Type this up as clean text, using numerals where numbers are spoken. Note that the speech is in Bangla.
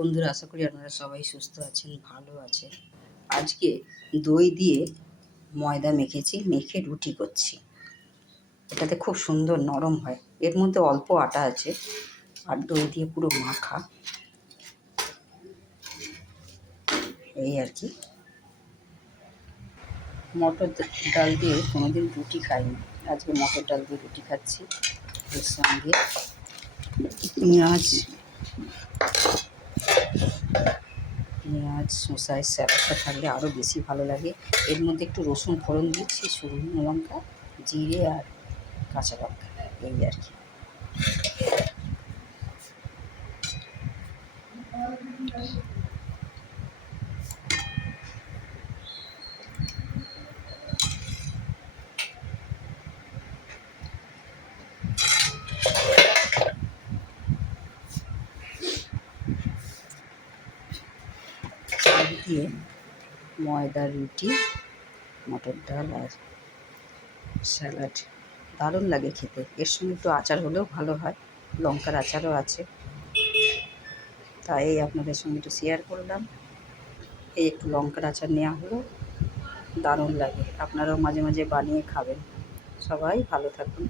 বন্ধুরা, আশা করি আপনারা সবাই সুস্থ আছেন, ভালো আছেন। আজকে দই দিয়ে ময়দা মেখেছি, মেখে রুটি করছি। এটাতে খুব সুন্দর নরম হয়। এর মধ্যে অল্প আটা আছে আর দই দিয়ে পুরো মাখা, এই আর কি। মটর ডাল দিয়ে কোনোদিন রুটি খাইনি, আজকে মটর ডাল দিয়ে রুটি খাচ্ছি। এর সঙ্গে পেঁয়াজ শসার স্যালাডটা থাকলে আরও বেশি ভালো লাগে। এর মধ্যে একটু রসুন ফোড়ন দিচ্ছি, শুকনো লঙ্কা, জিরে আর কাঁচা লঙ্কা, এই আর কি। দিয়ে ময়দার রুটি, মটর ডাল আর স্যালাড দারুণ লাগে খেতে। এর সঙ্গে একটু আচার হলেও ভালো হয়, লঙ্কার আচারও আছে, তাই আপনাদের সঙ্গে একটু শেয়ার করলাম। এই একটু লঙ্কার আচার নেওয়া হলো, দারুণ লাগে। আপনারাও মাঝে মাঝে বানিয়ে খাবেন। সবাই ভালো থাকুন।